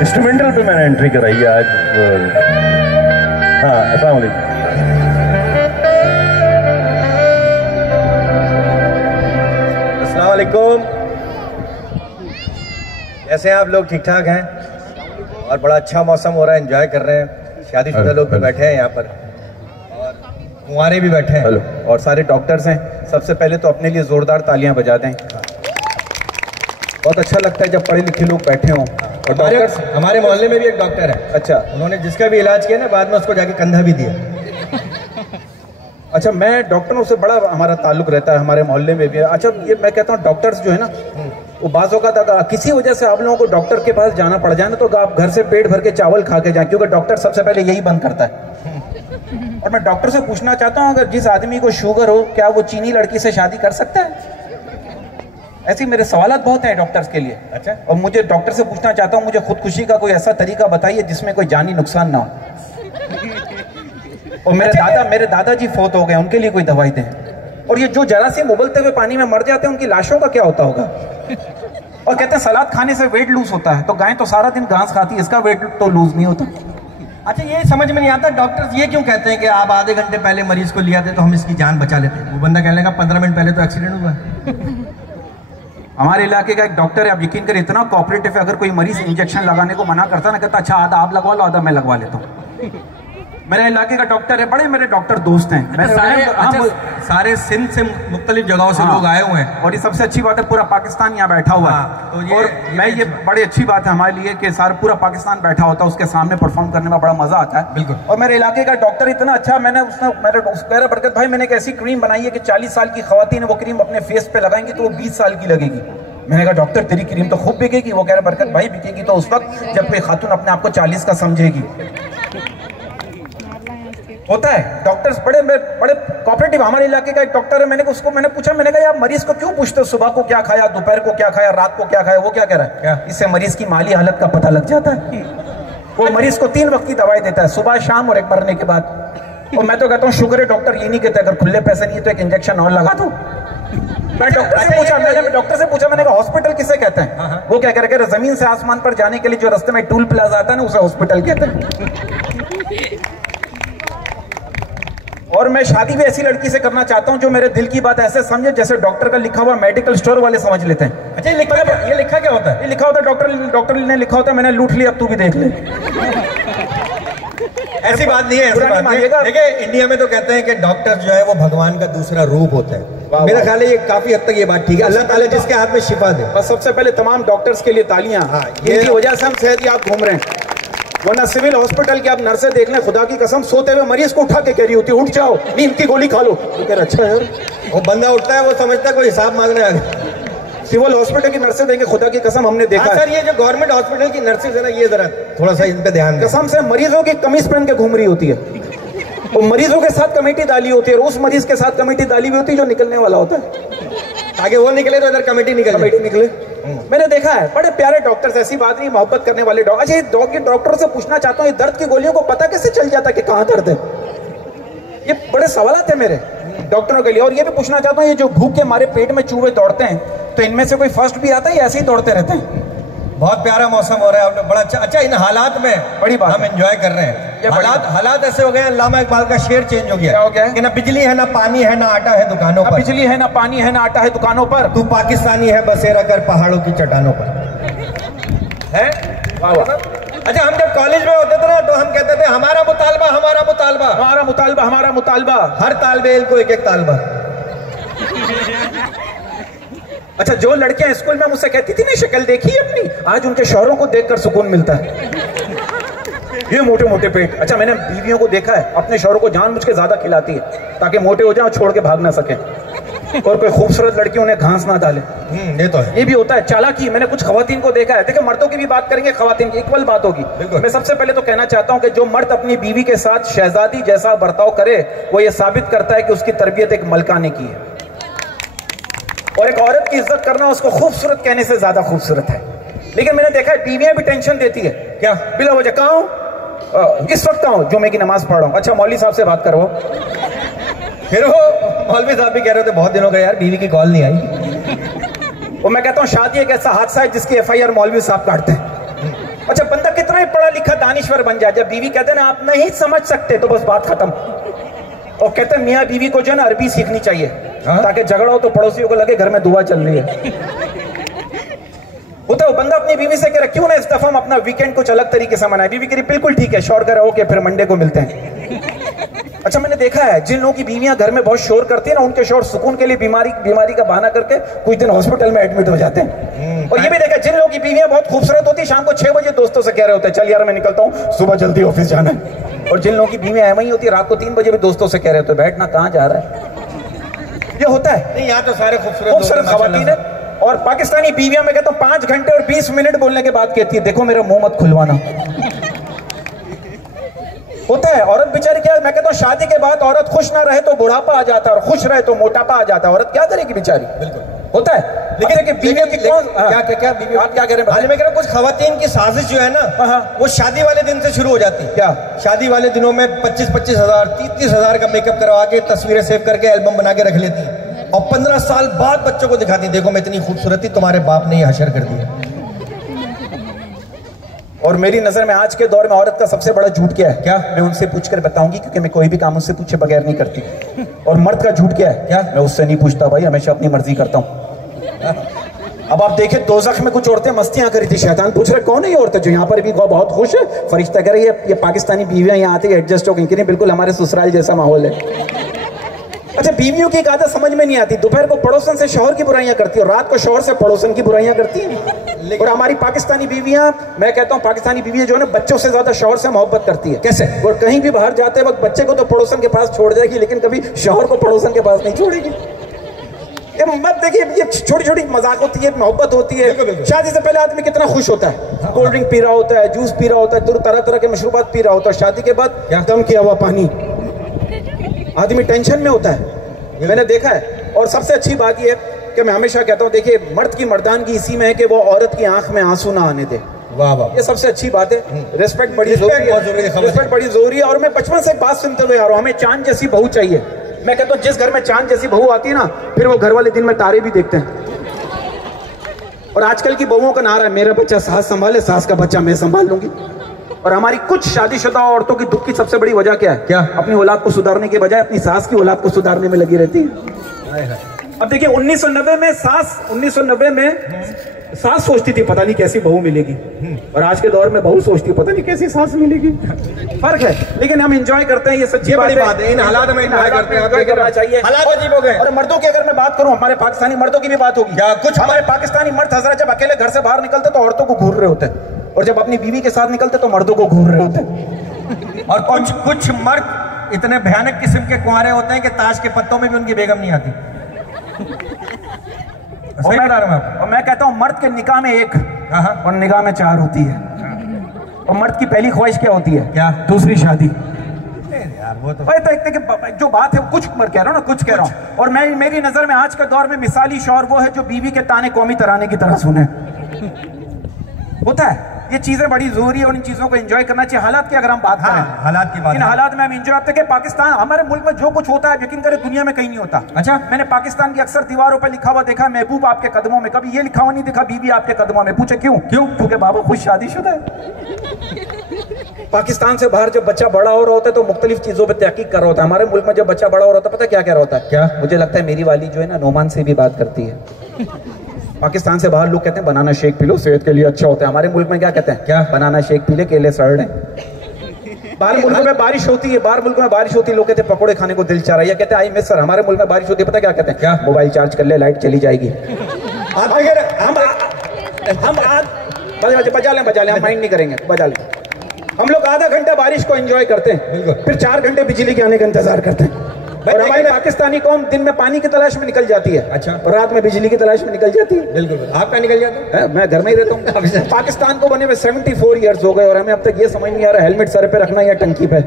Instrumental पे मैंने entry कराई है आज। हाँ, अस्सलाम वालेकुम। अस्सलाम वालेकुम। कैसे हैं आप लोग? ठीक ठाक हैं? और बड़ा अच्छा मौसम हो रहा है, एंजॉय कर रहे हैं। शादीशुदा लोग भी बैठे हैं यहाँ पर और कुंवारे भी बैठे हैं और सारे डॉक्टर्स हैं। सबसे पहले तो अपने लिए जोरदार तालियां बजा दें। बहुत अच्छा लगता है जब पढ़े लिखे लोग बैठे हों। और डॉक्टर्स, हमारे मोहल्ले में भी एक डॉक्टर है। अच्छा, उन्होंने जिसका भी इलाज किया ना, बाद में उसको जाके कंधा भी दिया। अच्छा, मैं डॉक्टरों से बड़ा हमारा ताल्लुक रहता है, हमारे मोहल्ले में भी। अच्छा, ये मैं कहता हूँ डॉक्टर्स जो है ना, वो बाज़ों का किसी वजह से आप लोगों को डॉक्टर के पास जाना पड़ जाए ना, तो आप घर से पेट भर के चावल खा के जाएं, क्योंकि डॉक्टर सबसे पहले यही बंद करता है। और मैं डॉक्टर से पूछना चाहता हूँ, अगर जिस आदमी को शुगर हो, क्या वो चीनी लड़की से शादी कर सकता है? ऐसे मेरे सवालात बहुत हैं डॉक्टर्स के लिए। अच्छा, और मुझे डॉक्टर से पूछना चाहता हूँ, मुझे खुदकुशी का कोई ऐसा तरीका बताइए जिसमें कोई जानी नुकसान ना हो। और मेरे दादाजी फौत हो गए, उनके लिए कोई दवाई दें। और ये जो जरासीम उबलते हुए पानी में मर जाते हैं, उनकी लाशों का क्या होता होगा? और कहते हैं सलाद खाने से वेट लूज होता है, तो गाय तो सारा दिन घास खाती है, इसका वेट तो लूज नहीं होता। अच्छा, ये समझ में नहीं आता डॉक्टर्स ये क्यों कहते हैं कि आप आधे घंटे पहले मरीज को लिया थे तो हम इसकी जान बचा लेते हैं। वो बंदा कहने लगा 15 मिनट पहले तो एक्सीडेंट हुआ। हमारे इलाके का एक डॉक्टर है, आप यकीन करें इतना कोऑपरेटिव है, अगर कोई मरीज इंजेक्शन लगाने को मना करता ना, कहता अच्छा आधा आप लगवा लो, आधा मैं लगवा लेता हूँ। मेरे इलाके का डॉक्टर है, बड़े मेरे डॉक्टर दोस्त हैं। सारे सिंध से मुख्तलिफ जगहों से लोग आए हुए हैं। और ये सबसे अच्छी बात है, पूरा पाकिस्तान यहाँ बैठा हुआ है। तो ये बड़ी अच्छी बात है हमारे लिए कि सारा पूरा पाकिस्तान बैठा होता है, उसके सामने परफॉर्म करने में बड़ा मजा आता है। बिल्कुल। और मेरे इलाके का डॉक्टर इतना अच्छा, मैंने बरकत भाई, मैंने एक ऐसी क्रीम बनाई है कि 40 साल की खवातीन वो क्रीम अपने फेस पे लगाएंगी तो वो 20 साल की लगेगी। मैंने कहा डॉक्टर तेरी क्रीम तो खूब बिकेगी। वो कह रहा बरकत भाई बिकेगी तो उस वक्त जब कोई खातून अपने आप को 40 का समझेगी। होता है डॉक्टर्स बड़े कोऑपरेटिव। हमारे इलाके का एक डॉक्टर है, मैंने पूछा, मैंने कहा यार मरीज को क्यों पूछते हो सुबह को क्या खाया, दोपहर को क्या खाया, रात को क्या खाया? वो क्या कह रहा है, क्या इससे मरीज की माली हालत का पता लग जाता है। वो मरीज को 3 वक्त की दवाई देता है, सुबह शाम और एक मरने के बाद। और मैं तो कहता हूँ शुक्र है डॉक्टर ये नहीं कहते अगर खुले पैसे नहीं तो एक इंजेक्शन और लगा दो। मैं डॉक्टर से पूछा, मैंने कहा हॉस्पिटल किसे कहते हैं? वो क्या कह रहे, जमीन से आसमान पर जाने के लिए जो रास्ते में टूल प्लाजा आता है ना, उसे हॉस्पिटल कहते हैं। और मैं शादी भी ऐसी लड़की से करना चाहता हूं जो मेरे दिल की बात ऐसे समझे जैसे डॉक्टर का लिखा हुआ मेडिकल स्टोर वाले समझ लेते हैं। अच्छा, ये लिखा क्या होता है? ये लिखा होता है डॉक्टर ने लिखा होता है मैंने लूट लिया, अब तू भी देख ले। ऐसी बात नहीं है, देखिए इंडिया में तो कहते हैं कि डॉक्टर जो है वो भगवान का दूसरा रूप होता है। मेरा ख्याल है ये काफी हद तक ये बात ठीक है। अल्लाह ताला जिसके हाथ में शिफा दे। बस सबसे पहले तमाम डॉक्टर्स के लिए तालियां। इनकी वजह से हम सेहतियाब घूम रहे हैं, वरना सिविल हॉस्पिटल की आप नर्सें देख लें, खुदा की कसम सोते हुए मरीज को उठा के कह रही होती है उठ जाओ, नींद की गोली खा लो। तो कह रहा अच्छा यार, वो बंदा उठता है वो समझता है कोई हिसाब मांगने आ गया। सिविल हॉस्पिटल की नर्सें देंगे, खुदा की कसम हमने देखा है। सर ये जो गवर्नमेंट हॉस्पिटल की नर्सें है ना, ये जरा थोड़ा सा इन पे ध्यान, कसम से मरीजों की कमीज पहन के घूम रही होती है। वो मरीजों के साथ कमेटी डाली होती है और उस मरीज के साथ कमेटी डाली हुई होती है जो निकलने वाला होता है, ताकि वो निकले तो इधर कमेटी निकले। मैंने देखा है बड़े प्यारे डॉक्टर्स, ऐसी बात नहीं, मोहब्बत करने वाले डॉक्टर। अच्छा, डॉक्टर से पूछना चाहता हूँ, दर्द की गोलियों को पता कैसे चल जाता है कि कहाँ दर्द है? ये बड़े सवालात है मेरे डॉक्टरों के लिए। और ये भी पूछना चाहता हूँ, ये जो भूख के मारे पेट में चूहे दौड़ते हैं, तो इनमें से कोई फर्स्ट भी आता है या ऐसे ही दौड़ते रहते हैं? बहुत प्यारा मौसम हो रहा है, आपने बड़ा अच्छा इन हालात में बड़ी बात हम एंजॉय कर रहे हैं। हालात ऐसे हो गए, अल्लामा इकबाल का शेर चेंज हो गया। क्या हो गया? कि ना बिजली है, ना पानी है, ना आटा है दुकानों पर। बिजली है, ना पानी है, ना आटा है दुकानों पर। तू पाकिस्तानी है बसेरा कर पहाड़ों की चट्टानों पर। है वाह वाह। अच्छा, हम जब कॉलेज में होते थे ना तो हम कहते थे हमारा मुतालबा, हमारा मुतालबा, हमारा मुतालबा, हमारा मुतालबा, हर तालबे इल्म को एक एक तालबा। अच्छा, जो लड़कियां स्कूल में मुझसे कहती थी ना शक्ल देखी अपनी, आज उनके शौहरों को देखकर सुकून मिलता है। ये मोटे मोटे पेट। अच्छा, मैंने बीवियों को देखा है अपने शौहरों को जानबूझ के ज्यादा खिलाती है ताकि मोटे हो जाए और छोड़ के भाग ना सके, और कोई खूबसूरत लड़की उन्हें घास ना डाले। ये तो है, ये भी होता है चालाकी। मैंने कुछ खवातीन को देखा है। देखिए, मर्दों की भी बात करेंगे, खवातीन की इक्वल बात होगी। मैं सबसे पहले तो कहना चाहता हूं कि जो मर्द अपनी बीवी के साथ शहजादी जैसा बर्ताव करे, वो ये साबित करता है कि उसकी तरबियत एक मलकाने की है। और एक औरत की इज्जत करना उसको खूबसूरत कहने से ज्यादा खूबसूरत है। लेकिन मैंने देखा है बीवियां भी टेंशन देती है। क्या बिला वजह कहाँ हूं, इस वक्त कहाँ हूं, जुमे की नमाज पढ़ रहा हूं। अच्छा, मौलवी साहब से बात करो। फिर वो मौलवी साहब भी कह रहे थे बहुत दिनों का यार बीवी की कॉल नहीं आई। वो मैं कहता हूँ शादी एक ऐसा हादसा है जिसकी FIR मौलवी साहब काटते हैं। अच्छा, बंदा पढ़ा लिखा दानिश्वर बन जाए। जब बीवी कहते ना आप नहीं समझ सकते तो बस बात खत्म। और कहते हैं मियाँ बीवी को जो है ना अरबी सीखनी चाहिए, ताकि झगड़ा हो तो पड़ोसियों को लगे घर में दुआ चल रही है। वो बंदा अपनी बीवी से कह रहा क्यों ना इस दफा हम अपना वीकेंड कुछ अलग तरीके से मनाए। बीवी कह रही बिल्कुल ठीक है। शोर कर ओके फिर मंडे को मिलते हैं। अच्छा मैंने देखा है जिन लोगों की बीवियां घर में बहुत शोर करती है ना, उनके शोर सुकून के लिए बीमारी का बहाना करके कुछ दिन हॉस्पिटल में एडमिट हो जाते हैं। और ये भी देखा जिन लोगों की बीवियां बहुत खूबसूरत होती है, शाम को 6 बजे दोस्तों से कह रहे होते हैं चल यार मैं निकलता हूँ, सुबह जल्दी ऑफिस जाना है। और जिन लोगों की बीवियां ऐसी ही होती है, रात को 3 बजे भी दोस्तों से कह रहे होते बैठना कहाँ जा रहा है। ये होता है। नहीं यहाँ तो सारे खूबसूरत खवातीन है। और पाकिस्तानी बीवियां मैं कहता हूँ 5 घंटे और 20 मिनट बोलने के बाद कहती है देखो मेरा मुंह मत खुलवाना। होता है। औरत बेचारी क्या, मैं कहता हूँ शादी के बाद औरत खुश ना रहे तो बुढ़ापा आ जाता है, और खुश रहे तो मोटापा आ जाता है। औरत क्या करेगी बेचारी। बिल्कुल होता है। लेकिन बीवियों की कौन क्या बीवियों आप क्या कह रहे हैं? मैं कह रहा हूँ कुछ खवातीन की साजिश जो है ना वो शादी वाले दिन से शुरू हो जाती है। क्या शादी वाले दिनों में 25-25 हज़ार 30-30 हज़ार का मेकअप करवा के तस्वीरें सेव करके एल्बम बना के रख लेती है, और 15 साल बाद बच्चों को दिखाती देखो मैं इतनी खूबसूरत थी, तुम्हारे बाप ने ये हशर कर दिया। और मेरी नजर में आज के दौर में औरत का सबसे बड़ा झूठ क्या है? क्या मैं उनसे पूछकर बताऊंगी, क्योंकि मैं कोई भी काम उससे पूछे बगैर नहीं करती। और मर्द का झूठ क्या है? क्या मैं उससे नहीं पूछता भाई, हमेशा अपनी मर्जी करता हूँ। अब आप देखें दोज़ख में कुछ औरतें मस्तियां करी थी, शैतान पूछ रहे कौन है ये औरतें जो यहाँ पर भी बहुत खुश है। फरिश्ता कह रही है ये पाकिस्तानी बीवियां यहाँ आती है एडजस्ट हो गई कि नहीं, बिल्कुल हमारे ससुराल जैसा माहौल है। अच्छा बीवियों की एक आदत समझ में नहीं आती, दोपहर को पड़ोसन से शौहर की बुराइयां करती है और रात को शौहर से पड़ोसन की बुराइयां करती है। और हमारी पाकिस्तानी बीवियां, मैं कहता हूं पाकिस्तानी बीवियां जो है ना बच्चों से ज्यादा शौहर से मोहब्बत करती है। कैसे? और कहीं भी बाहर जाते वक्त बच्चे को तो पड़ोसन के पास छोड़ जाएगी, लेकिन कभी शौहर को पड़ोसन के पास नहीं छोड़ेगी। मत देखिए ये छोटी छोटी मजाक होती है, मोहब्बत होती है। शादी से पहले आदमी कितना खुश होता है, कोल्ड ड्रिंक पी रहा होता है, जूस पी रहा होता है, तरह तरह के मशरूबात पी रहा होता है। शादी के बाद दम किया हुआ पानी, आदमी टेंशन में होता है। मैंने देखा है। और सबसे अच्छी बात यह है कि मैं हमेशा कहता हूं देखिए मर्द की मर्दानगी इसी में है कि वो औरत की आंख में आंसू ना आने दे। वाह वाह, ये सबसे अच्छी बात है। रिस्पेक्ट बड़ी जरूरी है, रिस्पेक्ट बड़ी जरूरी है। और मैं बचपन से एक बात सुनते हुए आ रहा हूं, हमें चांद जैसी बहू चाहिए। मैं कहता हूं जिस घर में चांद जैसी बहू आती है ना, फिर वो घर वाले दिन में तारे भी देखते हैं। और आजकल की बहुओं का नारा है मेरा बच्चा सास संभाले, सास का बच्चा मैं संभाल लूंगी। और हमारी कुछ शादीशुदा औरतों की दुख की सबसे बड़ी वजह क्या है? क्या अपनी औलाद को सुधारने के बजाय अपनी सास की औलाद को सुधारने में लगी रहती है। अब देखिए 1990 में सास सोचती थी पता नहीं कैसी बहू मिलेगी, और आज के दौर में बहू सोचती है पता नहीं कैसी सास मिलेगी। फर्क है, लेकिन हम एंजॉय करते हैं। ये सच्ची बात है। इन हालात में एंजॉय करना चाहिए। हालात अजीब हो गए। और मर्दों की अगर मैं बात करूं, हमारे पाकिस्तानी मर्दों की भी बात होगी क्या? कुछ हमारे पाकिस्तानी मर्द हजरत जब अकेले घर से बाहर निकलते तो औरतों को घूर रहे होते हैं, और जब अपनी बीवी के साथ निकलते तो मर्दों को घूर रहे होते हैं। और कुछ मर्द इतने भयानक किस्म के कुंवारे होते हैं कि ताश के पत्तों में भी उनकी बेगम नहीं आती। और मैं कहता हूं मर्द के निकाह में एक और निगाह में 4 होती है। और मर्द की पहली ख्वाहिश क्या होती है? क्या? दूसरी शादी। वो तो जो बात है कुछ मैं कह रहा हूं ना, कुछ कह रहा हूं। और मेरी नजर में आज के दौर में मिसाली शौहर वो है जो बीवी के ताने कौमी तराने की तरह सुने। होता है। ये चीजें बड़ी जरूरी है और इन चीजों को एंजॉय करना चाहिए। हालात की अगर हम बात करें, हालात की बात, इन हालात में हम एंजॉय करते हैं। पाकिस्तान हमारे मुल्क में जो कुछ होता है यकीन करें दुनिया में कहीं नहीं होता। अच्छा मैंने पाकिस्तान की अक्सर दीवारों पर लिखा हुआ देखा महबूब आपके कदमों में, कभी ये लिखा हुआ नहीं देखा बीवी आपके कदमों में। पूछे क्यों? क्योंकि बाबा खुद शादीशुदा है। पाकिस्तान से बाहर जब बच्चा बड़ा हो रहा होता है तो मुख्तलिफ चीजों पर तहकीक कर रहा होता है। हमारे मुल्क में जब बच्चा बड़ा हो रहा होता है पता क्या कह रहा होता है? क्या? मुझे लगता है मेरी वाली जो है ना नोमान से भी बात करती है। पाकिस्तान से बाहर लोग कहते हैं बनाना शेक पी लो सेहत के लिए अच्छा होता है। हमारे मुल्क में क्या कहते हैं? क्या? बनाना शेक पी ले, केले सड़ रहे। बाहर मुल्क में बारिश होती है, बाहर मुल्क में बारिश होती है, लोग कहते हैं पकौड़े खाने को दिल चाह रहा है, या कहते हैं आई मिस सर। हमारे मुल्क में बारिश होती है पता क्या कहते हैं? क्या? मोबाइल चार्ज कर ले लाइट चली जाएगी। बजा लें हम माइंड नहीं करेंगे, बजा लें। हम लोग आधा घंटा बारिश को एंजॉय करते हैं, फिर 4 घंटे बिजली के आने का इंतजार करते हैं। और हमारी पाकिस्तानी कौम दिन में पानी की तलाश में निकल जाती है। अच्छा। और रात में बिजली की तलाश में निकल जाती है। बिल्कुल। आप क्या निकल जाते हैं? मैं घर में ही रहता हूँ। पाकिस्तान को बने हुए 74 ईयर्स हो गए और हमें अब तक ये समझ नहीं आ रहा हेलमेट सर पे रखना या टंकी पे।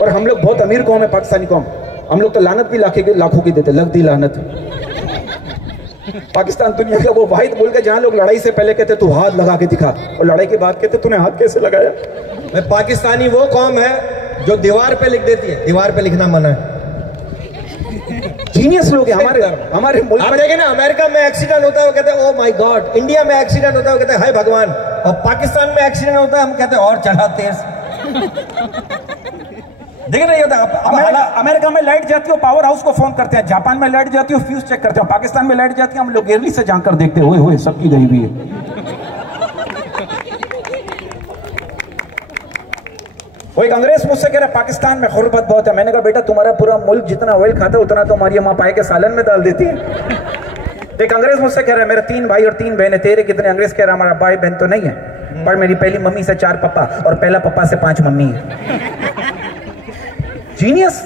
और हम लोग बहुत अमीर कौम है पाकिस्तानी कौम, हम लोग तो लानत भी लाखों की देते, लग दी लानत। पाकिस्तान दुनिया का वो वाहिद मुल्क है जहाँ लोग लड़ाई से पहले कहते तू हाथ लगा के दिखा, और लड़ाई के बाद कहते तूने हाथ कैसे लगाया। मैं पाकिस्तानी वो कौम है जो दीवार पे लिख देती है, दीवार पे लिखना मना है। जीनियस लोग हैं हमारे मुल्क आप में। देखें ना, अमेरिका में एक्सीडेंट होता है वो कहते हैं ओ माय गॉड, इंडिया में एक्सीडेंट होता है वो कहते हैं हाय भगवान, और पाकिस्तान में एक्सीडेंट होता है हम कहते हैं और चढ़ा तेज। देखिए ना, ये होता है अमेरिका में लाइट जाती है पावर हाउस को फोन करते हैं, जापान में लाइट जाती है फ्यूज चेक करते हैं, पाकिस्तान में लाइट जाती है हम लोग गेरली से जाकर देखते हैं, ओए सबकी गई हुई है। वो एक अंग्रेज मुझसे कह रहा है पाकिस्तान में गुर्बत बहुत है। मैंने कहा बेटा तुम्हारा पूरा मुल्क जितना ऑयल खाता है उतना तो हमारी अम्मा पाए के सालन में डाल देती है। एक अंग्रेज मुझसे कह रहा है मेरे 3 भाई और 3 बहनें, तेरे कितने? अंग्रेज कह रहा हमारा भाई बहन तो नहीं है, पर मेरी पहली मम्मी से 4 पापा और पहला पापा से 5 मम्मी है। जीनियस,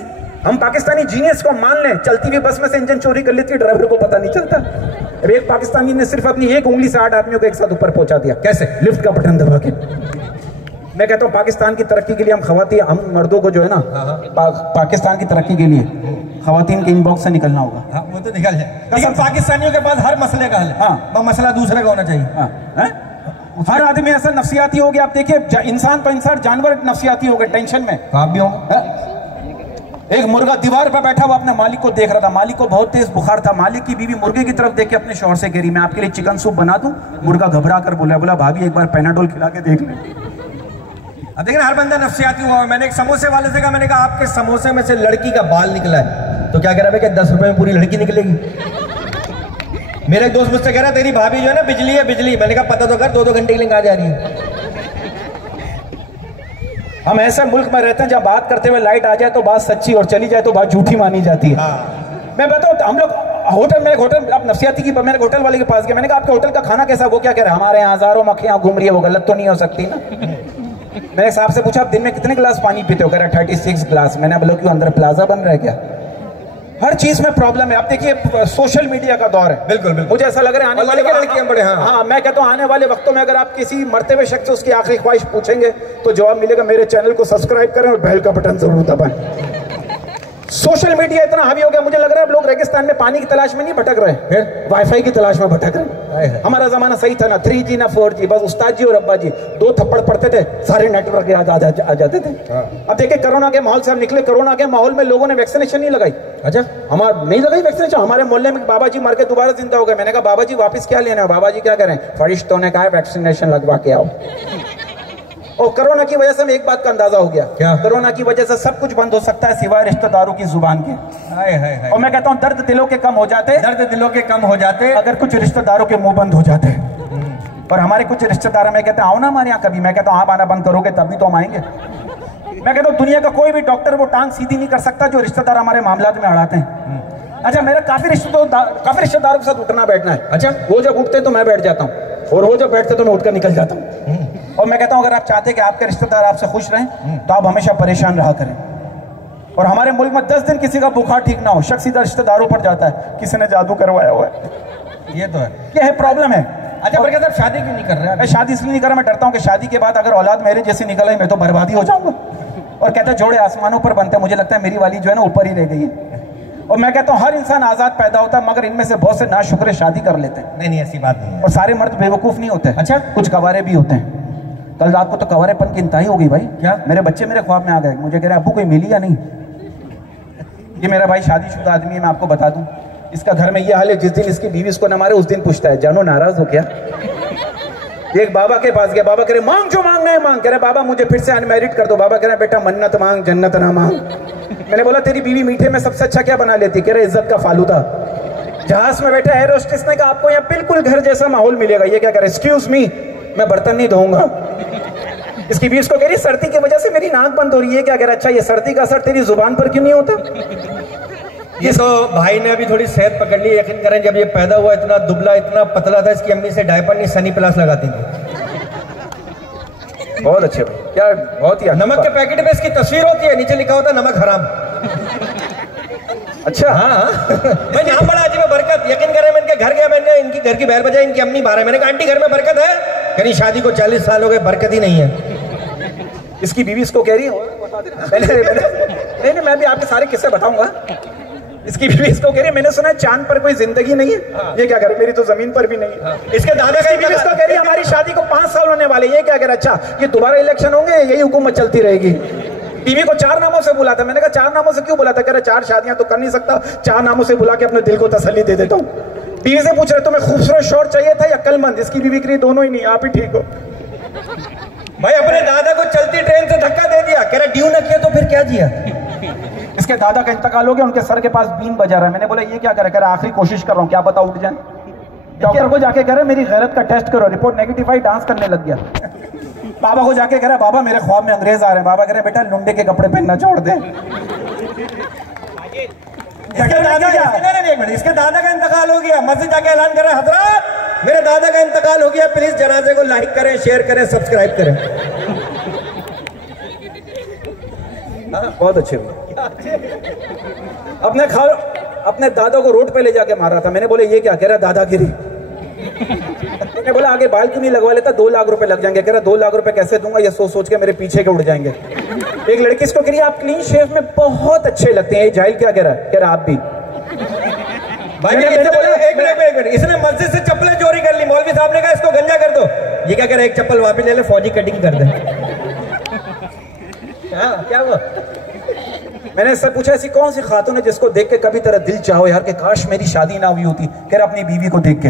हम पाकिस्तानी जीनियस को मान लें। चलती हुई बस में से इंजन चोरी कर लेती है, ड्राइवर को पता नहीं चलता। अब एक पाकिस्तानी ने सिर्फ अपनी एक उंगली से 8 आदमियों को एक साथ ऊपर पहुंचा दिया। कैसे? लिफ्ट का बटन दबा के। मैं कहता हूं पाकिस्तान की तरक्की के लिए हम मर्दों को जो है ना पाकिस्तान की तरक्की के लिए खवातीन के इनबॉक्स से निकलना होगा। हाँ, वो तो निकल जाए, लेकिन पाकिस्तानियों के पास हर मसले का हल है। हाँ, मसला दूसरे का होना चाहिए। हर आदमी ऐसा नफसियाती हो गया। आप देखिए इंसान पर इंसान, जानवर नफसियाती हो गए, टेंशन में। आप भी होंगे। एक मुर्गा दीवार पर बैठा हुआ अपने मालिक को देख रहा था, मालिक को बहुत तेज बुखार था। मालिक की बीवी मुर्गे की तरफ देख के अपने शौहर से कह रही मैं आपके लिए चिकन सूप बना दूं। मुर्गा घबरा कर बोला भाभी एक बार पैनाडोल खिला के देख ले। अब देखिए हर बंदा नफसियाती हुआ है। मैंने एक समोसे वाले से कहा, मैंने कहा आपके समोसे में से लड़की का बाल निकला है, तो क्या कह रहा है कि 10 रुपए में पूरी लड़की निकलेगी। मेरा एक दोस्त मुझसे कह रहा है तेरी भाभी जो है ना बिजली है बिजली। मैंने कहा पता तो कर, 2-2 घंटे के लिए कहाँ जा रही है। हम ऐसे मुल्क में रहते हैं जब बात करते हुए लाइट आ जाए तो बात सच्ची और चली जाए तो बात झूठी मानी जाती है। मैं बताऊं, हम लोग होटल में, अब नफसियाती की मैंने होटल वाले के पास गया, मैंने कहा आपके होटल का खाना कैसा? वो क्या कह रहा है हमारे यहाँ हजारों मक्खियां घूम रही है, वो गलत तो नहीं हो सकती ना। मैंने साहब से पूछा आप दिन में कितने गिलास पानी पीते हो? कह रहा 36 गिलास। मैंने बोला क्यों अंदर प्लाजा बन रहा है क्या? हर चीज में प्रॉब्लम है। आप देखिए सोशल मीडिया का दौर है। बिल्कुल बिल्कुल। मुझे ऐसा लग रहा है आने वाले लड़कियां बड़े हाँ मैं कहता हूँ आने वाले वक्तों में अगर आप किसी मरते हुए शख्स से उसकी आखिरी ख्वाहिश पूछेंगे तो जवाब मिलेगा मेरे चैनल को सब्सक्राइब करें और बेल का बटन जरूर दबाएं। सोशल मीडिया इतना हावी हो गया, मुझे लग रहा है लोग रेगिस्तान में पानी की तलाश में नहीं भटक रहे, फिर वाईफाई की तलाश में भटक रहे। हमारा जमाना सही था ना, 3G ना 4G, बस उस्ताद जी और अब्बा जी 2 थप्पड़ पड़ते थे, सारे नेटवर्क आ जाते थे। अब देखिए कोरोना के माहौल से हम निकले, कोरोना के माहौल में लोगों ने वैक्सीनेशन नहीं लगाई। अच्छा, हमारे नहीं लगाई वैक्सीनेशन। हमारे मोहल्ले में बाबा जी मर के दोबारा जिंदा हो गए। मैंने कहा बाबा जी वापस क्या लेना है? बाबा जी क्या करें? फरिश्तों ने कहा वैक्सीनेशन लगवा के आओ। और कोरोना की वजह से हमें एक बात का अंदाजा हो गया, क्या? कोरोना की वजह से सब कुछ बंद हो सकता है सिवाय रिश्तेदारों की जुबान के। और मैं कहता हूँ दर्द दिलों के कम हो जाते अगर कुछ रिश्तेदारों के मुंह बंद हो जाते। और हमारे कुछ रिश्तेदार हमें कहते हैं आओ ना हमारे यहाँ कभी। मैं कहता हूँ आप आना बंद करोगे तभी तो हम आएंगे। मैं कहता हूँ दुनिया का कोई भी डॉक्टर वो टांग सीधी नहीं कर सकता जो रिश्तेदार हमारे मामला में अड़ाते हैं। अच्छा, मेरा काफी रिश्तेदारों के साथ उठना बैठना है। अच्छा, वो जब उठते तो मैं बैठ जाता हूँ और वो जब बैठते तो मैं उठकर निकल जाता हूँ। और मैं कहता हूं अगर आप चाहते हैं कि आपके रिश्तेदार आपसे खुश रहें तो आप हमेशा परेशान रहा करें। और हमारे मुल्क में 10 दिन किसी का बुखार ठीक ना हो, शख्स सीधा रिश्तेदारों पर जाता है किसी ने जादू करवाया हुआ है। ये तो है, क्या है प्रॉब्लम है। अच्छा, पर कहते हैं शादी क्यों नहीं कर रहे? मैं शादी इसलिए नहीं कर रहा, मैं डरता हूं कि शादी के बाद अगर औलाद मेरे जैसी निकल आई मैं तो बर्बादी हो जाऊंगा। और कहता है जोड़े आसमानों पर बनते हैं, मुझे लगता है मेरी वाली जो है ना ऊपर ही रह गई है। और मैं कहता हूं हर इंसान आजाद पैदा होता है, मगर इनमें से बहुत से नाशुक्र शादी कर लेते हैं। नहीं, ऐसी बात नहीं है। और सारे मर्द बेवकूफ नहीं होते। अच्छा, कुछ गवारे भी होते हैं। कल रात को तो कवारेपन की इंतहा हो गई भाई। क्या? मेरे बच्चे मेरे ख्वाब में आ गए, मुझे कह रहे अब्बू कोई मिली या नहीं। ये मेरा भाई शादीशुदा आदमी है, मैं आपको बता दूं। इसका घर में ये हाल है, जिस दिन इसकी बीवी इसको न मारे उस दिन पूछता है जानो नाराज हो क्या। एक बाबा के पास गया, बाबा कह रहे मांग जो मांगना है मांग। कह रहे बाबा मुझे फिर से अनमैरिड कर दो। बाबा कह रहे बेटा मन्नत मांग जन्नत ना मांग। मैंने बोला तेरी बीवी मीठे में सबसे अच्छा क्या बना लेती? कह रहे इज्जत का फालूदा। जहाज में बैठे एयर होस्टेस ने कहा आपको यहाँ बिल्कुल घर जैसा माहौल मिलेगा। ये क्या करे? एक्सक्यूज मी, मैं बर्तन नहीं धोऊंगा। इसकी बीवी इसको कह रही सर्दी की वजह से मेरी नाक बंद हो रही है। क्या कह रहा? अच्छा, ये सर्दी का असर तेरी जुबान पर क्यों नहीं होता? ये तो भाई ने अभी थोड़ी सेहत पकड़ ली। यकीन करें जब ये पैदा हुआ इतना दुबला इतना पतला था, इसकी अम्मी से डायपर नहीं सनी प्लस लगाती थी। बहुत अच्छे भाई, क्या बहुत ही। नमक के पैकेट पे इसकी तस्वीर होती है, नीचे लिखा होता है नमक हराम। अच्छा, हाँ मैं यहाँ बड़ा अजीब बरकत। यकीन करें मैं इनके घर गया, मैंने इनकी घर की बैल बजाई, इनकी अम्मी बाहर है। मैंने कहा आंटी घर में बरकत है? कहीं शादी को 40 साल हो गए, बरकत ही नहीं है। इसकी बीवी इसको कह रही है नहीं, मैं भी आपके सारे किस्से बताऊंगा। इसकी बीवी इसको कह रही है मैंने सुना है चांद पर कोई जिंदगी नहीं है। ये क्या करे? मेरी तो जमीन पर भी नहीं है। इसके दादा का बीवी इसको कह रही है हमारी शादी को 5 साल होने वाले। ये क्या कह रहा? अच्छा, ये दोबारा इलेक्शन होंगे, यही हुकूमत चलती रहेगी। बीवी को 4 नामों से बुलाता। मैंने कहा 4 नामों से क्यों बुलाता? कह रहे 4 शादियां तो कर नहीं सकता, 4 नामों से बुला के अपने दिल को तसल्ली दे देता हूँ। बीवी से पूछ रहे तुम्हें खूबसूरत शौहर चाहिए था या कलमंद? इसकी बीवी के लिए दोनों ही नहीं, आप ही ठीक हो। भाई अपने दादा को चलती ट्रेन से धक्का दे दिया, कह रहा ड्यू न किया तो फिर क्या किया? इसके दादा का इंतकाल हो गया, उनके सर के पास बीन बजा रहा है। मैंने बोला ये क्या करे? कह रहा आखिरी कोशिश कर रहा हूँ, क्या पता उठ जाए। डॉक्टर को जाके कह रहा मेरी गैरत का टेस्ट करो, रिपोर्ट नेगेटिव आई, डांस करने लग गया। बाबा को जाके कह रहा बाबा मेरे ख्वाब में अंग्रेज आ रहे हैं। बाबा कह रहे बेटा लुंडे के कपड़े पहनना छोड़ दे। इसके दादा का इंतकाल हो गया, मस्जिद जाके ऐलान कर रहे हैं हजरत मेरे दादा का इंतकाल हो गया, प्लीज जनाजे को लाइक करें, शेयर करें, सब्सक्राइब करें। बहुत अच्छे अपने दादा को रोड पे ले जाके मारा था। मैंने बोले ये क्या? कह रहा दादागिरी। मैंने बोला आगे बाल क्यों नहीं लगवा लेता? 2 लाख रुपए लग जाएंगे। कह रहा 2 लाख रुपए कैसे दूंगा? ये सोच सोच के मेरे पीछे के उड़ जाएंगे। एक लड़की इसको कह रही आप क्लीन शेव में बहुत अच्छे लगते हैं। जाहिल क्या कह रहा है? कह रहा आप भी। भाई एक मिनट, इसने मस्जिद से चप्पलें चोरी कर ली, मौलवी साहब ने कहा इसको गंजा कर दो। ये क्या करे? एक चप्पल वापस ले ले, फौजी कटिंग कर दे। क्या हुआ? मैंने इससे पूछा ऐसी कौन सी खातून है जिसको देख के कभी तेरा दिल चाहो यार कि काश मेरी शादी ना हुई होती? कह रहा अपनी बीवी को देख के।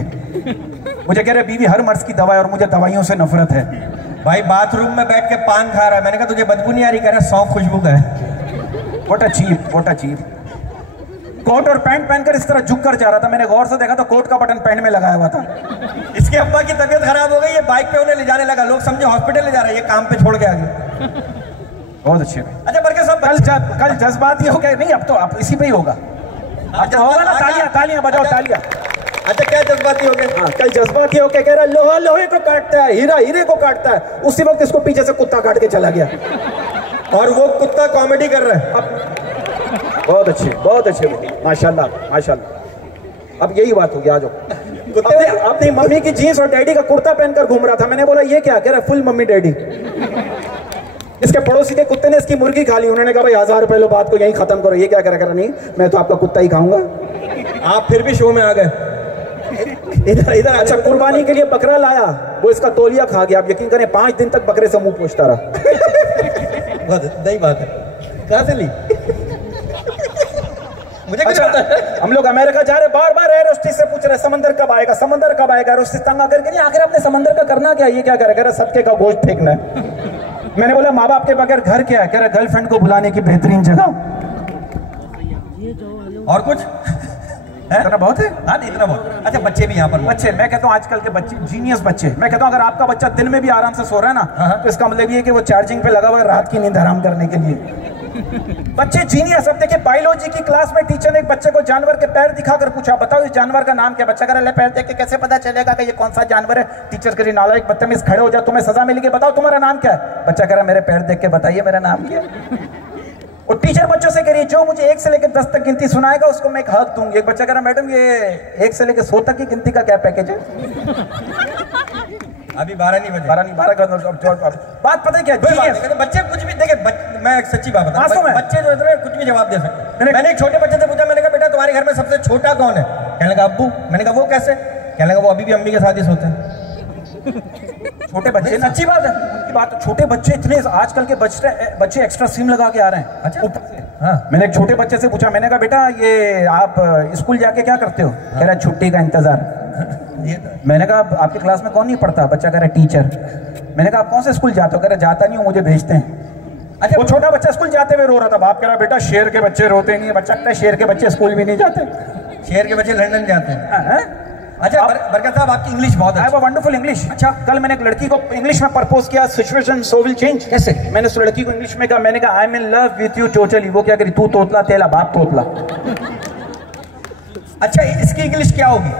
मुझे कह रहा बीवी हर मर्ज की दवा है और मुझे दवाइयों से नफरत है। भाई बाथरूम में बैठ के पान खा रहा है। मैंने कहा तुझे बदबू नहीं आ रही? कह रहा सौंफ खुशबू का है। What a cheap. कोट और पैंट पहनकर इस तरह झुक कर जा रहा था। मैंने गौर से देखा तो कोट का बटन पैंट में लगाया हुआ था। इसके अब्बा की तबीयत खराब हो गई, ये बाइक पे उन्हें ले जाने लगा। लोग समझे हॉस्पिटल ले जा रहा है, ये काम पे छोड़ के आ गया। बहुत अच्छे। अच्छा बरके साहब कल जज्बात ये हो गया नहीं? अब तो आप इसी पे ही होगा। अच्छा होगा ना? तालियां बजाओ, तालियां। अच्छा क्या जज्बाती हो गया? हाँ कल जज्बाती हो गया। कह रहा लोहा लोहे को काटता है, हीरा हीरे को काटता है। उसी वक्त इसको पीछे से कुत्ता काट के चला गया और वो कुत्ता कॉमेडी कर रहा है। बहुत अच्छे माशाल्लाह। अब यही बात होगी। आ जाओ। अपनी मम्मी की जीन्स और डैडी का कुर्ता पहनकर घूम रहा था। मैंने बोला ये क्या? कह रहा फुल मम्मी डैडी। इसके पड़ोसी के कुत्ते ने इसकी मुर्गी खा ली। उन्होंने कहा भाई 1000 रुपए लो, बात को यहीं खत्म करो। ये क्या करा? नहीं मैं तो आपका कुत्ता ही खाऊंगा। आप फिर भी शो में आ गए। इधर अच्छा कुर्बानी के लिए बकरा लाया, वो इसका तौलिया खा गया। आप यकीन करें 5 दिन तक बकरे से मुंह पोंछता रहा। सही बात है। कहां से ली? मुझे अच्छा, हम लोग अमेरिका जा रहे, बार एयर होस्टेस से पूछ रहे समंदर कब आएगा, समंदर कब आएगा। होस्टेस तंग आकर के नहीं, आखिर आपने समंदर का करना क्या? ये क्या करेगा? सत्के का गोश्त फेंकना है। मैंने बोला माँ बाप के बगैर घर क्या है? कह रहा गर्लफ्रेंड को बुलाने की बेहतरीन जगह। और कुछ इतना बहुत है? हाँ इतना बहुत। अच्छा बच्चे भी यहाँ पर बच्चे, मैं कहता हूँ आजकल के बच्चे जीनियस बच्चे। मैं कहता हूँ अगर आपका बच्चा दिन में भी आराम से सो रहा है ना, तो इसका मतलब ये कि वो चार्जिंग पे लगा हुआ है रात की नींद हराम करने के लिए। बच्चे जीनियस। अब देखिए बायोलॉजी की क्लास में टीचर ने एक बच्चे को जानवर के पैर दिखाकर पूछा बताओ इस जानवर का नाम क्या? बच्चा कह रहा है पैर देख के कैसे पता चलेगा कि ये कौन सा जानवर है? टीचर कह रही नालायक बदतमीज खड़े हो जा, तुम्हें सजा मिलेगी, बताओ तुम्हारा नाम क्या है? बच्चा कह रहा मेरे पैर देख के बताइए मेरा नाम क्या है। और टीचर बच्चों से कह रही है जो मुझे 1 से लेकर 10 तक गिनती सुनाएगा उसको मैं एक हक दूंगी। एक बच्चा कह रहा मैडम ये 1 से लेकर 100 तक की गिनती का क्या पैकेज है? अभी 12 नहीं बजे, 12 का बात पता है क्या? बच्चे कुछ भी देखे, मैं एक सच्ची बात बता रहा हूं, बच्चे जो है कुछ भी जवाब दे सकते। मैंने एक छोटे बच्चे से पूछा, मैंने कहा बेटा तुम्हारे घर में सबसे छोटा कौन है? कहने लगा अब्बू। मैंने कहा वो कैसे? कहने लगा वो अभी भी अम्मी के साथ ही सोते हैं। छोटे बच्चे, सच्ची बात है उनकी बात। छोटे बच्चे इतने आजकल के बच्चे एक्स्ट्रा सिम लगा के आ रहे हैं। अच्छा ऊपर से। हाँ मैंने एक छोटे बच्चे से पूछा, मैंने कहा बेटा ये आप स्कूल जाके क्या करते हो? कह रहा छुट्टी का इंतजार। मैंने कहा आपकी क्लास में कौन नहीं पढ़ता? बच्चा कह रहा टीचर। मैंने कहा आप कौन से स्कूल जाते हो? कह रहा जाता नहीं हूँ, मुझे भेजते हैं। अच्छा वो छोटा बच्चा स्कूल जाते हुए रो रहा था। बाप कह रहा बेटा शेर के बच्चे रोते नहीं है। बच्चा कहता है शेर के बच्चे स्कूल भी नहीं जाते, शेर के बच्चे लंदन जाते हैं। अच्छा बरकत साहब आपकी इंग्लिश बहुत है। Wonderful English. अच्छा कल मैंने एक लड़की को इंग्लिश में प्रपोज किया, सिचुएशन सो विल चेंज। कैसे? मैंने उस लड़की को इंग्लिश में कहा, मैंने कहा I am in love with you totally. वो क्या करी? तू तोतला तेला बाप तोतला। अच्छा इसकी इंग्लिश क्या होगी?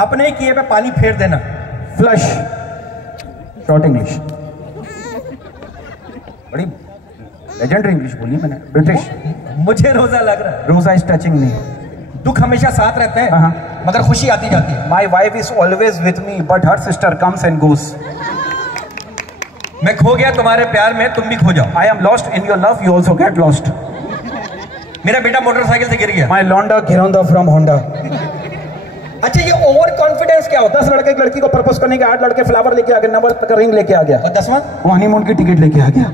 अपने किए पे पानी फेर देना, फ्लश। शॉर्ट इंग्लिश, बड़ी लेजेंडरी इंग्लिश बोली मैंने, ब्रिटिश। मुझे रोजा लग रहा है। रोजा इज टचिंग मी। दुख हमेशा साथ रहते हैं मगर खुशी आती जाती है। My wife is always with me but her sister comes and goes. मैं खो गया तुम्हारे प्यार में, तुम भी खो जाओ। I am lost in your love, you also get lost. मेरा बेटा मोटरसाइकिल से गिर गया। माई लौंडा घिरौंदा फ्रॉम होंडा। अच्छा ये ओवर कॉन्फिडेंस क्या होता है? 10 लड़के एक लड़की को प्रपोज करने के 8 लड़के फ्लावर लेके आ गए, 9 का रिंग लेके आ गया, और 10वां वो हनीमून की टिकट लेके आ गया।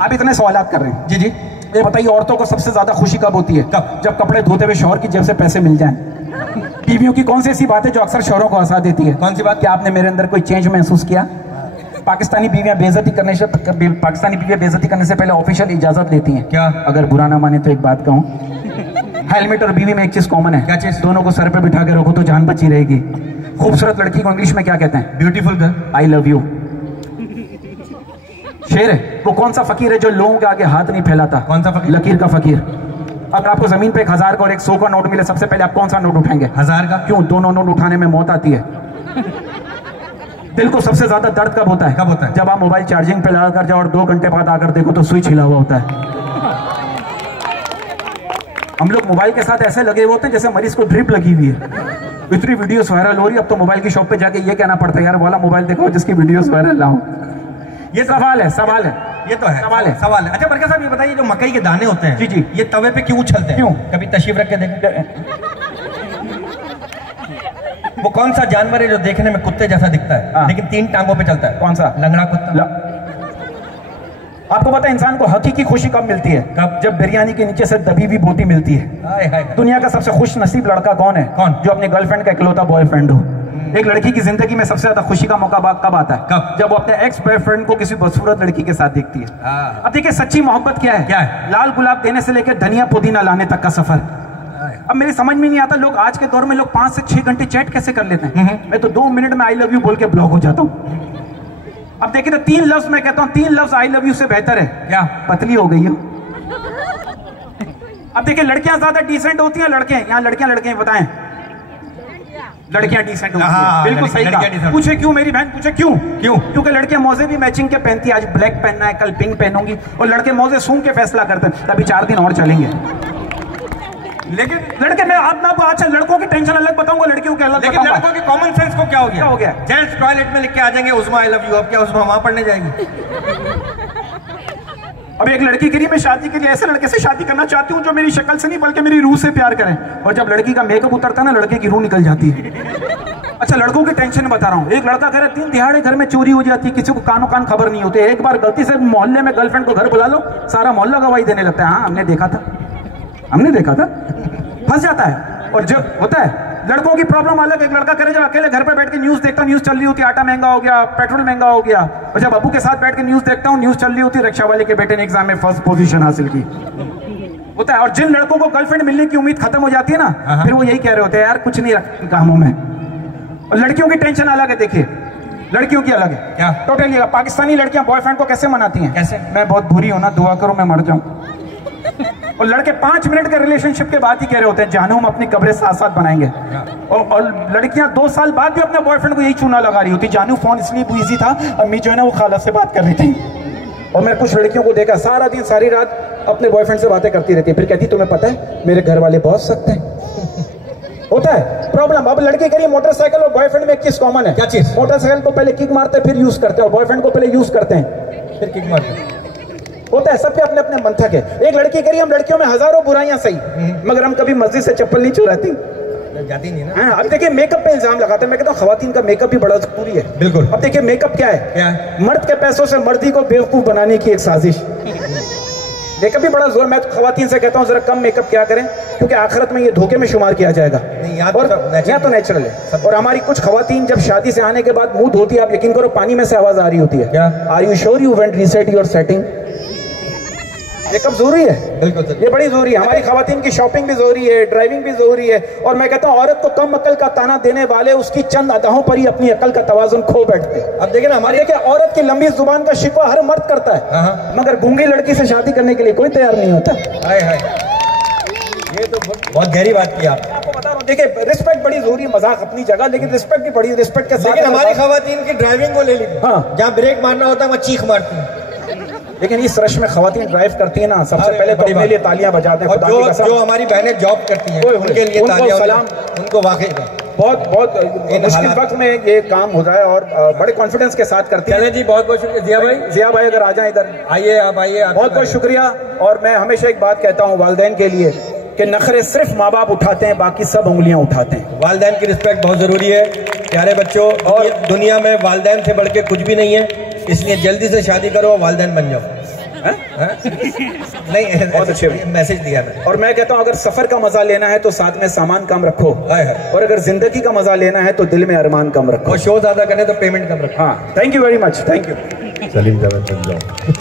आप इतने सवाल कर रहे हैं। जी जी। ये बताइए औरतों को सबसे ज्यादा खुशी कब होती है? कब? जब कपड़े धोते हुए शौहर की जेब से पैसे मिल जाएं। बीवियों की कौन सी ऐसी बात है जो अक्सर शौहरों को हंसा देती है? कौन सी बात? क्या आपने मेरे अंदर कोई चेंज महसूस किया? पाकिस्तानी बीवियां बेइज्जती करने से पहले ऑफिशियल इजाजत लेती हैं। क्या? अगर बुरा ना माने तो एक बात कहूं, हेलमेट और बीवी में एक चीज कॉमन है। क्या चीज? दोनों को सर पे बिठा के रखो तो जान बची रहेगी। खूबसूरत लड़की को इंग्लिश में क्या कहते हैं? Beautiful girl. I love you. शेर है। वो कौन सा फकीर है जो लोगों के आगे हाथ नहीं फैलाता? कौन सा फकीर? लकीर का फकीर। अगर आपको जमीन पे 1000 का और 100 का नोट मिले, सबसे पहले आप कौन सा नोट उठाएंगे? 1000 का। क्यों? दोनों नोट उठाने में मौत आती है। दिल को सबसे ज्यादा दर्द कब होता है? कब होता है? जब आप मोबाइल चार्जिंग पे लगा कर जाओ और 2 घंटे बाद आकर देखो तो स्विच हिला हुआ होता है। हम लोग मोबाइल के साथ ऐसे लगे हुए होते हैं जैसे मरीज को ड्रिप लगी हुई है। इतनी वीडियोस वायरल हो रही है, अब तो मोबाइल की शॉप पे जाके ये कहना पड़ता है यार वाला मोबाइल देखो जिसकी वीडियोस वायरल ना हो। ये सवाल है। ये तो है सवाल है। अच्छा बरका साहब ये बताइए, जो मकई के दाने होते हैं जी जी, ये तवे पे क्यों उछलते हैं? क्यों? कभी तशरीफ रख के देखें। वो कौन सा जानवर है जो देखने में कुत्ते जैसा दिखता है लेकिन 3 टांगों पे चलता है? कौन सा? लंगड़ा कुत्ता। आपको पता है इंसान को हकीकी खुशी कब मिलती है? कब? जब बिरयानी के नीचे से दबी हुई बोटी मिलती है। हाय हाय। दुनिया का सबसे खुश नसीब लड़का कौन है? कौन? जो अपने गर्लफ्रेंड का इकलौता बॉयफ्रेंड हो। एक लड़की की जिंदगी में सबसे ज्यादा खुशी का मौका कब आता है? कब? जब वो अपने एक्स बॉयफ्रेंड को किसी बदसूरत लड़की के साथ देखती है। अब देखिए सच्ची मोहब्बत क्या है? क्या है? लाल गुलाब देने से लेकर धनिया पुदीना लाने तक का सफर। अब मेरी समझ में नहीं आता, लोग आज के दौर में लोग 5 से 6 घंटे चैट कैसे कर लेते हैं? मैं तो 2 मिनट में आई लव यू बोल के ब्लॉक हो जाता हूँ। अब देखिए तो 3 लफ्ज मैं कहता हूँ, 3 लफ्ज आई लव यू से बेहतर है। क्या? पतली हो गई हो। अब देखिए लड़कियां ज्यादा डिसेंट होती हैं, लड़कियां बताएं। लड़कियां डिसेंट होती हैं, बिल्कुल सही कहा। पूछे क्यों मेरी बहन? पूछे क्यों? क्योंकि लड़कियां मौजे भी मैचिंग के पहनती है। आज ब्लैक पहनना है, कल पिंक पहनूंगी। और लड़के मौजे सूंघ के फैसला करते हैं, तभी 4 दिन और चलेंगे। लेकिन लड़के मैं आपको अच्छा लड़कों की टेंशन अलग बताऊंगा, लड़कियों के अलग। लेकिन लड़कों के कॉमन सेंस को क्या हो गया? जेंट्स टॉयलेट में लिख के आ जाएंगे उस्मा आई लव यू। अब क्या उस्मा वहां पढ़ने जाएगी? अब एक लड़की के लिए मैं शादी के लिए ऐसे लड़के से शादी करना चाहती हूँ जो मेरी शक्ल से नहीं बल्कि मेरी रूह से प्यार करें। और जब लड़की का मेकअप उतरता है ना, लड़के की रूह निकल जाती है। अच्छा लड़कों की टेंशन बता रहा हूँ। एक लड़का कह रहा है 3 दिहाड़े घर में चोरी हो जाती है, किसी को कानो कान खबर नहीं होती। एक बार गलती से मोहल्ले में गर्लफ्रेंड को घर बुला लो, सारा मोहल्ला गवाही देने लगता है। हाँ हमने देखा था। फंस जाता है। और जब होता है लड़कों की प्रॉब्लम अलग। एक लड़का करे जब अकेले घर पे बैठ के न्यूज देखता हूँ, न्यूज चल रही होती है आटा महंगा हो गया, पेट्रोल महंगा हो गया। और जब अबू के साथ बैठ के न्यूज देखता हूँ, न्यूज चल रही होती है रिक्शा वाले के बेटे ने एग्जाम में फर्स्ट पोजीशन हासिल की। होता है। और जिन लड़कों को गर्लफ्रेंड मिलने की उम्मीद खत्म हो जाती है ना, फिर वो यही कह रहे होते हैं यार कुछ नहीं रख कामों में। और लड़कियों की टेंशन अलग है। देखिए लड़कियों की अलग है। क्या? टोटली। पाकिस्तानी लड़कियां बॉयफ्रेंड को कैसे मनाती हैं? कैसे? मैं बहुत बुरी हूं ना, दुआ करो मैं मर जाऊं। और लड़के 5 मिनट के रिलेशनशिप के बाद ही कह रहे होते हैं जानू हम अपनी कब्रें साथ साथ बनाएंगे। और लड़कियां 2 साल बाद भी अपने बॉयफ्रेंड को यही चूना लगा रही होती, जानू फोन इसलिए बिजी था, अम्मी जो है ना वो खाला से बात कर रही थी। और मैं कुछ लड़कियों को देखा सारा दिन सारी रात अपने बॉयफ्रेंड से बातें करती रहती है, फिर कहती तुम्हें पता है मेरे घर वाले बहुत सख्त हैं। होता है प्रॉब्लम। अब लड़के करिए मोटरसाइकिल और बॉयफ्रेंड में किस कॉमन है? क्या चीज? मोटरसाइकिल को पहले किक मारते फिर यूज करते हैं, और बॉयफ्रेंड को पहले यूज करते हैं फिर किक मारते हैं। होता है, सबके अपने अपने मंथक है। एक लड़की करिए हम लड़कियों में हजारों बुराइयां सही, मगर हम कभी मस्जिद से चप्पल नहीं चुराती, जाती नहीं ना। अब देखिए मेकअप पे इल्जाम लगाते हैं। मैं कहता हूँ खवातीन का मेकअप भी बड़ा जरूरी है। बिल्कुल। अब देखिए मेकअप क्या है? मर्द के पैसों से मर्दी को बेवकूफ बनाने की एक साजिश। मेकअप भी बड़ा जोर। मैं खवातीन से कहता हूँ जरा कम मेकअप क्या करें, क्योंकि आखिरत में ये धोखे में शुमार किया जाएगा। यहाँ तो नेचुरल है। और हमारी कुछ खवातीन जब शादी से आने के बाद मुंह धोती है, आप यकीन करो पानी में से आवाज आ रही होती है, क्या are you sure you went reset your setting? Makeup जरूरी है। बिल्कुल ये बड़ी जरूरी है। हमारी खवातीन की शॉपिंग भी जरूरी है, ड्राइविंग भी जरूरी है। और मैं कहता हूँ औरत को कम अकल का ताना देने वाले उसकी चंद अदाओं पर ही अपनी अकल का तवाजुन खो बैठते। अब देखिए ना हमारी औरत की लंबी जुबान का शिकवा हर मर्द करता है, मगर गूंगी लड़की से शादी करने के लिए कोई तैयार नहीं होता। ये तो बहुत गहरी बात की आपको बता रहा हूँ। देखिए रिस्पेक्ट बड़ी जरूरी है, मजाक अपनी जगह, लेकिन रिस्पेक्ट भी बड़ी रिस्पेक्ट के साथ। लेकिन हमारी खवातीन की ड्राइविंग को ले ली, जहाँ ब्रेक मारना होता है वहाँ चीख मारती है। लेकिन इस रश में खवातीन ड्राइव करती है ना, सबसे पहले तो अपने लिए तालियां बजाते हैं। जो हमारी बहनें जॉब करती हैं उनके लिए तालियां, सलाम उनको वाकई बहुत मुश्किल वक्त में ये काम हो जाए और बड़े कॉन्फिडेंस के साथ करती है। जी बहुत बहुत शुक्रिया जिया भाई अगर आ जाए इधर। आइए आप आइए। बहुत बहुत शुक्रिया। और मैं हमेशा एक बात कहता हूँ वालिदैन के लिए कि नखरे सिर्फ माँ बाप उठाते हैं, बाकी सब उंगलियां उठाते हैं। वालिदैन की रिस्पेक्ट बहुत जरूरी है प्यारे बच्चों। और दुनिया में वालिदैन से बढ़ के कुछ भी नहीं है, इसलिए जल्दी से शादी करो, वालिदैन बन जाओ। नहीं, बहुत अच्छे मैसेज दिया मैंने। और मैं कहता हूँ अगर सफर का मजा लेना है तो साथ में सामान कम रखो, और अगर जिंदगी का मजा लेना है तो दिल में अरमान कम रखो, और शो ज्यादा करने तो पेमेंट कम रखो। हाँ, thank you very much, thank you. Salim Javed बन जाओ।